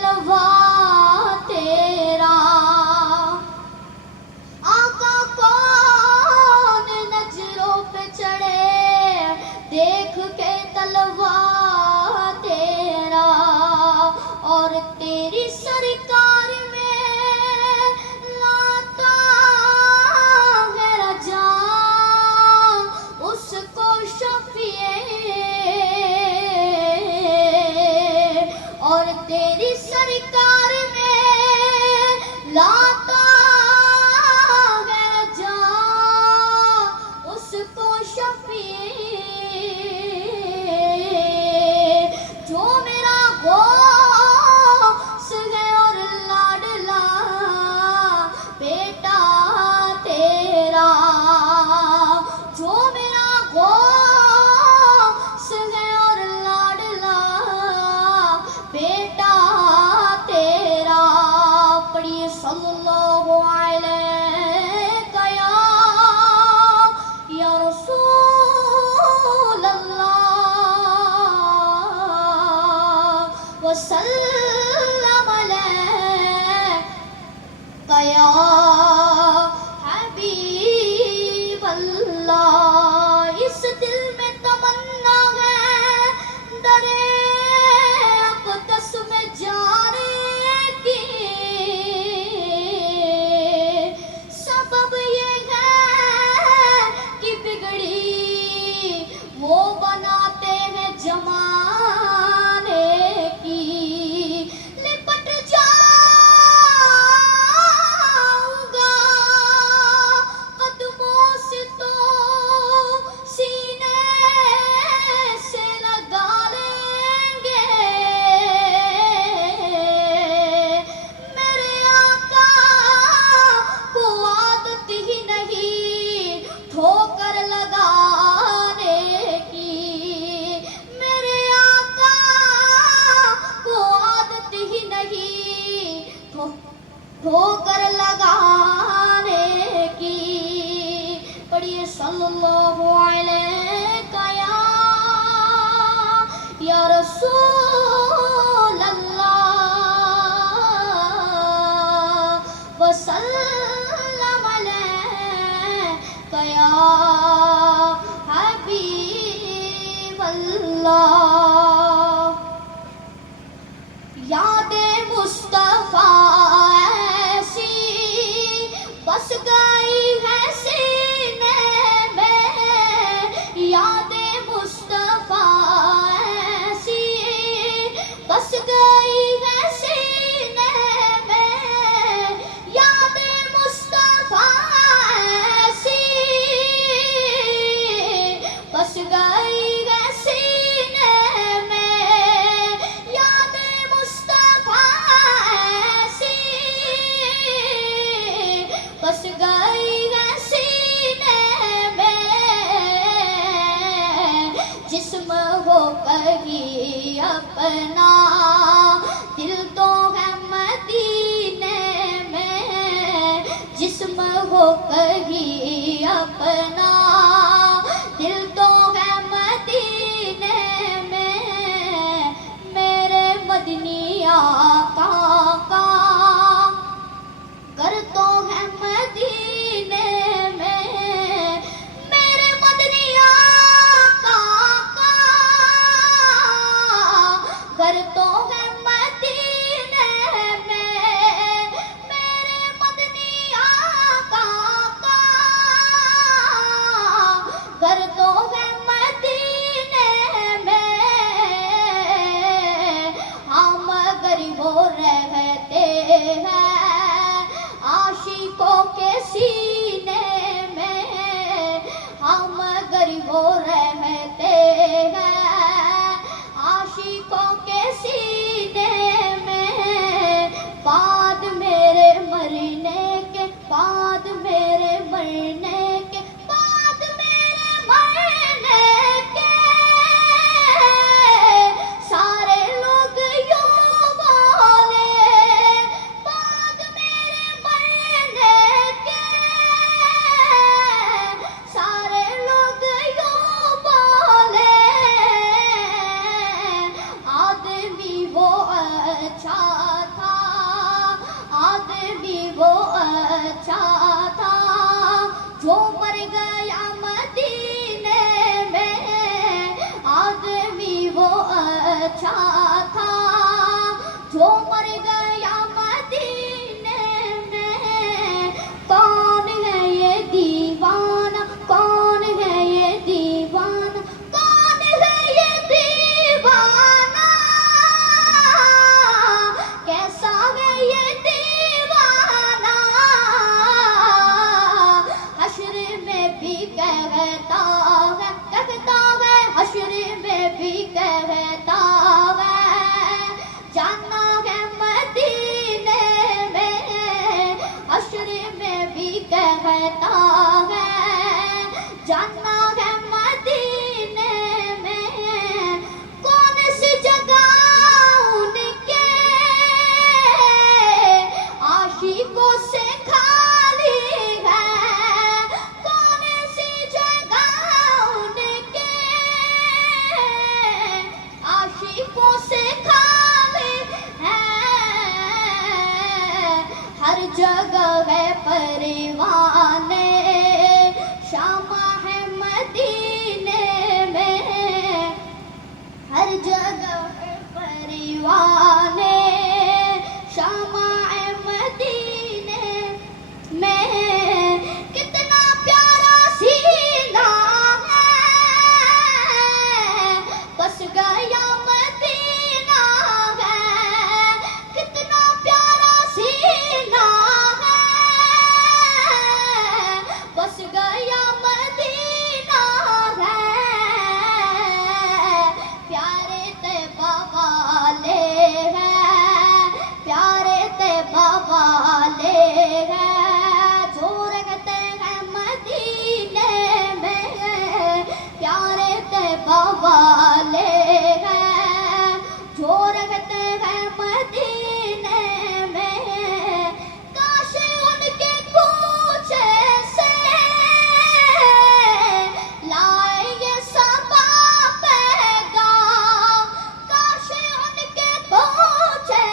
تلوا تیرا آقا کون نظروں پہ چڑھے دیکھ کے تلوا تیرا اور تیری سرکار میں لاتا ہے رجا اس کو شفیع اور تیری سرکار میں لاتا ہے رجا اس کو شفیع جو میرا غوث ہے اور لاڈلا بیٹا تیرا جو میرا غوث ہے اور لاڈلا بیٹا تیرا پڑھیے صلی اللہ علیہ یا رسول اللہ وسلم علیہ یا حبیب اللہ اس دل میں تمنا ہے درے اقدس میں جانے کی سبب یہ ہے کہ بگڑی وہ بناتے ہیں زمانے کی لپٹ جاؤں گا قدموں سے تو سینے سے لگا لیں گے میرے آقا کو عادت ہی نہیں ٹھوکر لگانے کی میرے آقا کو عادت ہی نہیں ٹھوکر لگانے کی پڑھیے صلی اللہ علیہ یا رسول اللہ وسلم علیہ یا حبیب اللہ یاد مصطفیٰ ایسی بس گئی ہے سینے میں یاد مصطفیٰ ایسی بس گئی ہے سینے میں یاد مصطفیٰ ایسی بس گئی ہے سینے میں یاد مصطفیٰ ایسی بس گئی ہے سینے میں جسم ہو کہیں اپنا دل تو ہے مدینے میں جسم ہو کہیں اپنا دل تو ہے مدینے میں میرے مدنی آقا کا گھر تو ہے مدینے میں میرے مدنی آقا کا گھر تو ہے مدینے میں میرے مدنی آقا کا گھر تو ہے مدینے میں ہم غریبوں رہتے ہیں عاشقوں کے سینے میں ہم غریبوں رہتے ہیں عاشقوں کے سینے اچھا تھا جو مر گیا مدینے میں. کون ہے یہ دیوانہ, کون ہے یہ دیوانہ, کون ہے یہ دیوانہ, کیسا ہے یہ دیوانہ. حشر میں بھی کہتا ہے, حشر میں بھی کہتا ہے جانا ہے مدینے میں. حشر میں بھی کہتا ہے جانا ہے مدینے میں. کون سی جگہ ان کے عاشقوں سے خالی ہے, کون سی جگہ ان کے عاشقوں سے خالی ہے. ہر جگہ ہے پروانے شمع ہے مدینے میں. ہر جگہ ہے پروانے شمع ہے مدینے میں. کتنا پیارا سینہ ہے بس گیا مدینہ ہے. کتنا پیارا سینہ ہے بس گیا مدینہ ہے. پیارے طیبہ والے ہیں, پیارے طیبہ والے ہیں جو رہتے ہیں مدینے میں. پیارے طیبہ والے ہیں جو رہتے ہیں مدینے میں. کاش ان کے کوچے سے لائے یہ صبا پیغام, کاش ان کے کوچے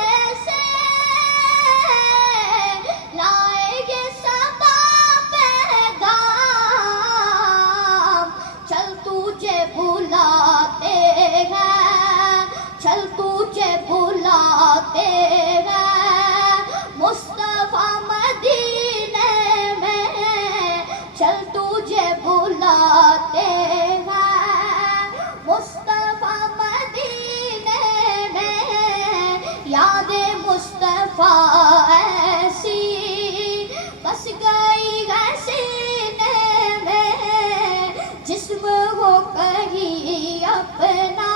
سے لائے یہ صبا پیغام. چل تجھے بلاتے ہیں, چل تجھے بلاتے ہیں مصطفیٰ مدینے میں. چل تجھے بلاتے ہیں مصطفیٰ مدینے میں. یاد مصطفیٰ ایسی بس گئی ہے سینے میں. جسم ہو کہیں اپنا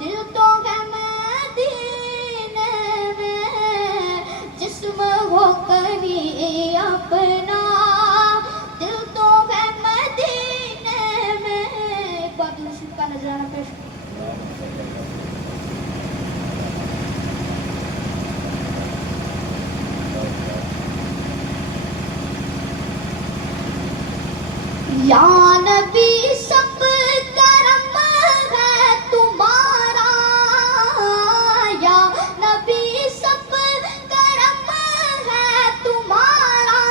دل تو ہے مدینے میں. جسم ہو کہیں اپنا دل تو ہے مدینے میں. ایک بار درود کا نذرانہ پیش یا نبی سب کرم ہے تمہارا, یا نبی سب کرم ہے تمہارا.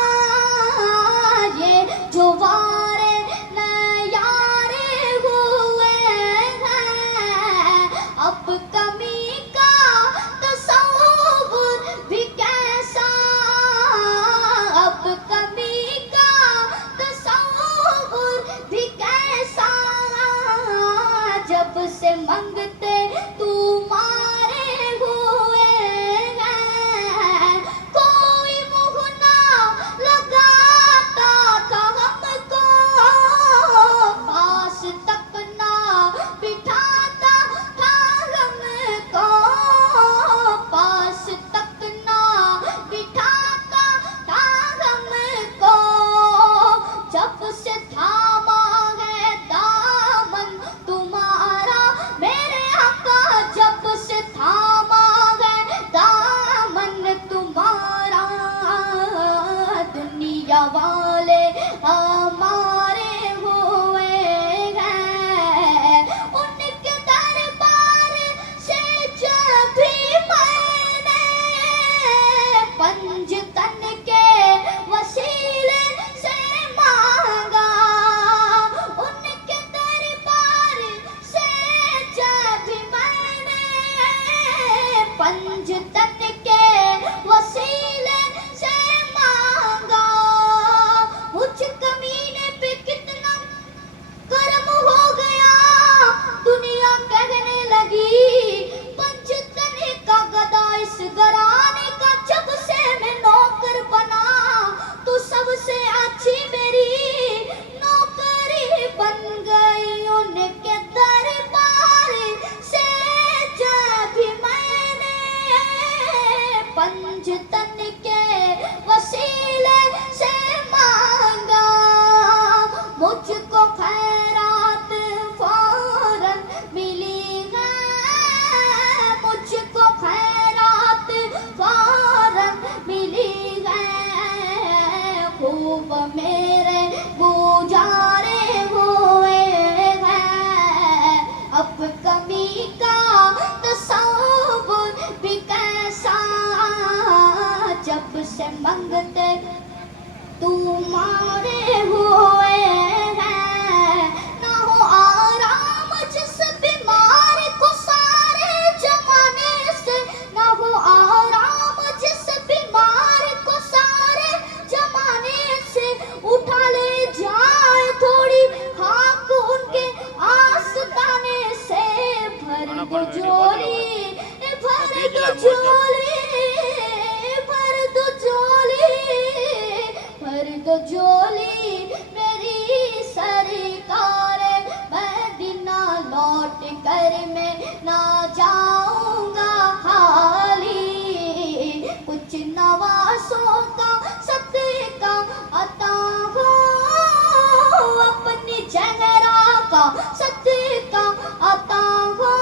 یہ جو وارے نیارے ہوئے ہیں اب کمی کا تصور بھی کیسا, اب کمی کا تصور بھی کیسا. میرے گزارے ہوئے ہیں. اب کمی کا تصور بھی کیسا جب سے منگتے تمہارے ہوئے ہیں. نہ ہو آرام جس بیمار کو سارے زمانے سے, نہ ہو آرام جس بیمار کو سارے زمانے سے. اٹھا لے جائے تھوڑی خاک ان کے آستانے سے. بھر دو جھولی, بھر دو جھولی, بھر دو جھولی, بھر دو جھولی میری سرکار. مدینہ لوٹ کر میں نہ جاؤں گا خالی. کچھ نوازوں کا صدقہ عطا ہو, اپنی چہرہ کا صدقہ عطا ہو.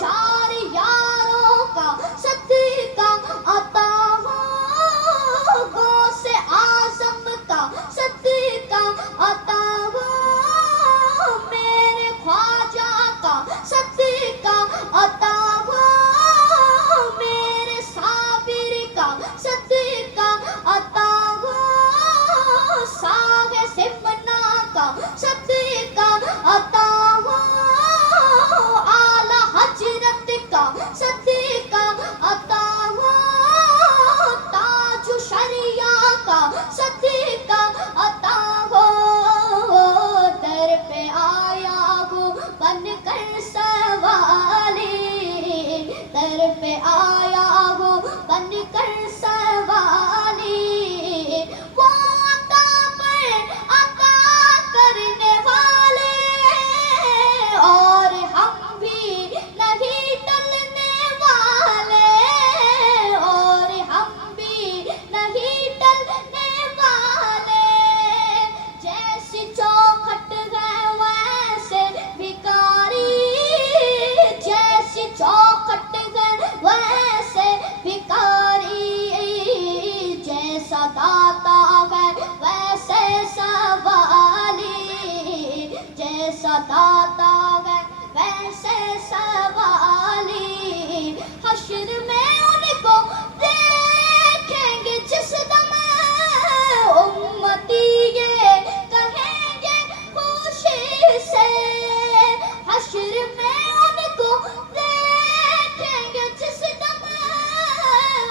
چار یاروں کا صدقہ عطا ہو, غوث اعظم کا صدقہ عطا ہو. میرے خواجہ کا صدقہ عطا ہو, میرے صابر کا صدقہ عطا ہو. ساغ سمنا کا صدقہ عطا ہو, اعلی حضرت کا صدقہ عطا ہو. تاج شریعہ کا صدقہ عطا ہو. در پہ آیا ہوں بن کر سوالی, در پہ آیا ہوں بن کر سوالی. وہ عطا پر عطا کرنے والے, اور ہم بھی نہیں ٹلنے والے, اور ہم بھی نہیں ٹلنے والے. جیسی چوکھٹ ہے ویسے بھکاری, جیسی چوکھٹ ہے ویسے بھکاری. جیسا داتا ہے ویسے سوالی, جیسا داتا ہے ویسے سوالی. حشر میں ان کو دیکھیں گے جس دم, امتی یہ کہیں گے خوشی سے. حشر میں ان کو دیکھیں گے جس دم,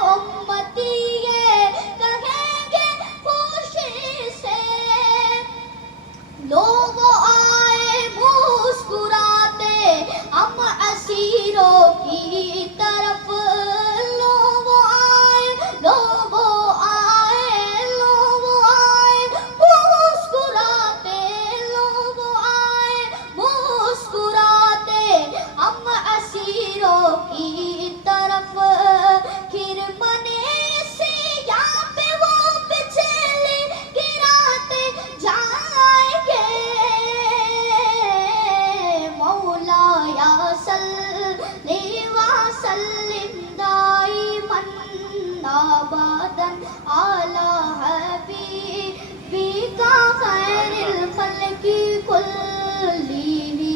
امتی یہ کہیں گے خوشی سے. لوگ آئے مسکراتے ہم اسیروں کی طرف. لوگ آئے, لوگ آئے, لوگ آئے مسکراتے, لوگ آئے مسکراتے ہم اسیروں کی طرف. کھرمنے سیاہ پہ وہ بجلی گراتے جائیں گے. مولا یا صلی وسلم دائما ابدا علی حبیبک خیر الخلق کلہم.